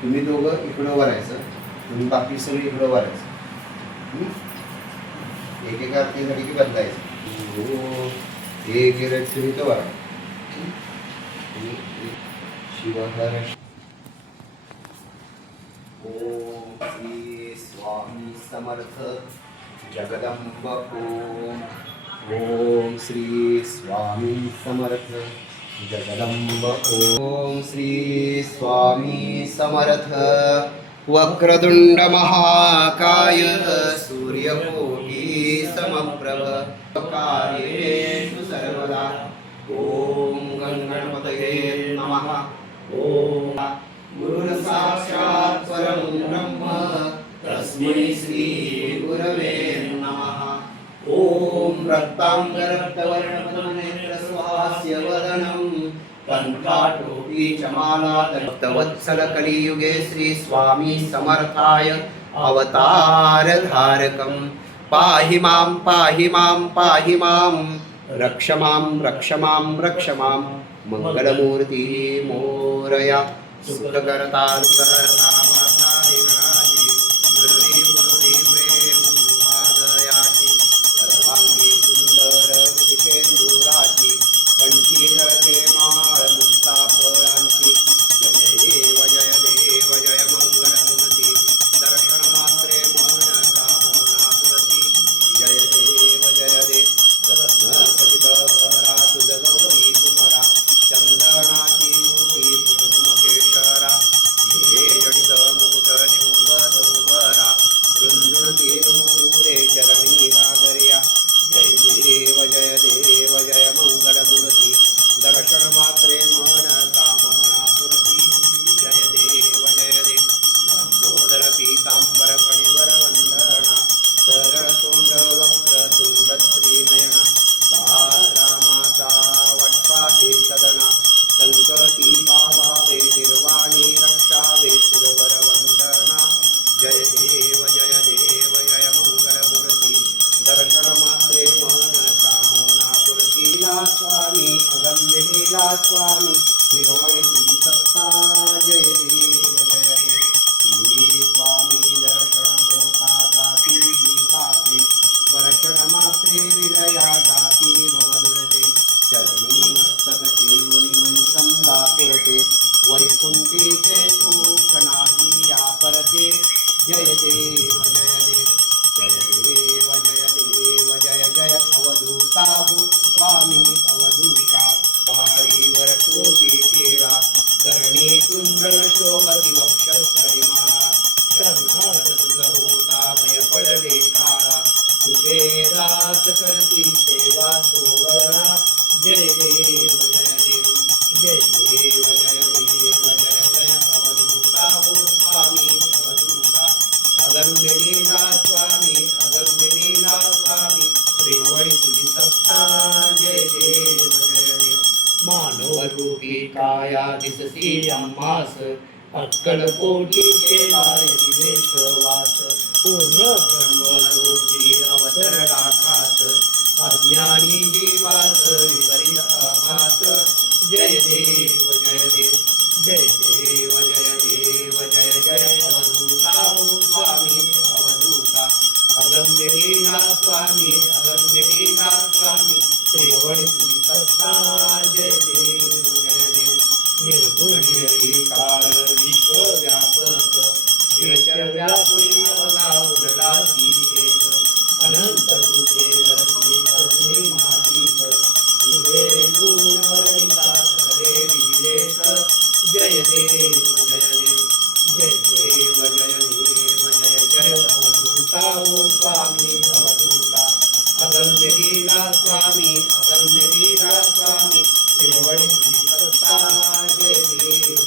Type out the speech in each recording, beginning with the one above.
तुम्ही दोघं इकडं वरायचं, तुम्ही बाकी सगळे इकडं वरायचं. एकेका आरतीसाठी की बदलायचं. एक तुम्ही तो वरा. शिवहर ओम श्री स्वामी समर्थ जगदंब ओम श्री स्वामी समर्थ जगदंब ओम श्री स्वामी समर्थ वक्रतुंड महाकाय सूर्यकोटि समप्रभ कार्येषु सर्वदा ओम गणपतये नमः. ओम गुरुर्साक्षात् परं ब्रह्म तस्मै श्री गुरवे नमः. ओम रक्तांगरक्तवर्णपद्मनेत्रसुहास्यवदनं कण्ठाटोपी चमालाधरवत्सल कलियुगे श्री स्वामी समर्थाय अवतारधारकं पाहि मां पाहि मां पाहि मां रक्ष मां रक्ष मां रक्ष मां मंगलमूर्ती मोरया सुखकर्ता सुखहर्ता माता विराजे गुरुदेव प्रेम पादयाची सर्वांगी सुंदर उदितेंदुराची कंठी धरते माळ मुक्ता फळांची जय देव जय मंगलमूर्ती दर्शन मात्रे मन कामना पुरती जय देव रत्न खचित भरा तुझ गौरी कुमारा चंदनाची मूर्ती कुसुम केशरा हे जडित मुकुट शोभ शोभरा रुंजुणती नूरे चरणी गागर्या जय देव जय मंगलमूर्ती दर्शन मात्रे मन कामना पुरती जय देव लंबोदर पीतांबर फणीवर वंदना सरळ तोंड वक्र तुंड श्रीनयना तारा माता वटपाटी सदना संकटी पावावे निर्वाणी रक्षावे सुरवर वंदना जय देव जय मंगलमूर्ती दर्शन मात्रे मन कामना पुरती स्वामी अगम्य लीला स्वामी निर्वाणी तुझी सत्ता जय देव श्री स्वामी दर्शन होता जाती पापी स्पर्शन मात्रे विलया जाती मधुरते चरणी मस्तक ठेवून मनी समजा पुरते वैकुंठीचे सुख नाही या परते जय देव जय अवधूता हो स्वामी अवधूता पाळीवर टोपी केला करणी कुंडल शोभती वक्षस्थळीमा शरणागत तुझ होता भय पडले काळा तुझे दास करती सेवा सोहळा जय देव जय अवधूता हो स्वामी अवधूता अगम्य लीला स्वामी स्वामी प्रेमळी तुझी सत्ता जय देव मानव रूपी काया दिसती अम्मास अक्कल कोटी केला दिवेश वास पूर्ण ब्रह्मज्योती अवतरणा खास अज्ञानी जीवास विपरीत आभास जय देव जय अवधूता हो स्वामी अवधूता अगम्य लीला स्वामी स्वामी श्रीवण तुझी सत्ता जय देव निर्गुण निर्विकार विश्वव्यापक व्यापुरी अवगावरलाची एक अनंत रूपे रचने मातीत तुझे गुण वर्णिता सगळे विलेख जय देव जय अवधूता हो स्वामी अवधूता अगम्य लीला स्वामी श्रीवण तुझी सत्ता जय देव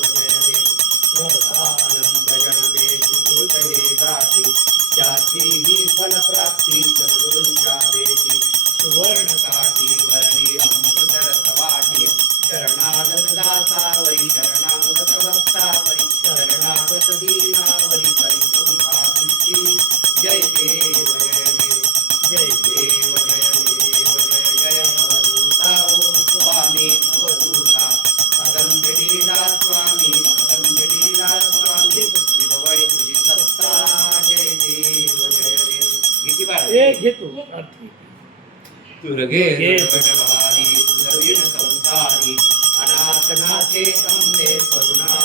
अनंत जन्मे सुकृतये गाती त्याची ही फलप्राप्ती सद्गुरूंच्या भेटी सुवर्ण काठी भरली अमृतर सवाटी शरणागत दासावरी शरणागत भक्तावरी शरणागत दीनावरी करी कृपा दृष्टी जय देव जय घेतो दुर्गे दुर्गटभारी दुर्गीण संसारी अनाथनाचे अंबे करुणा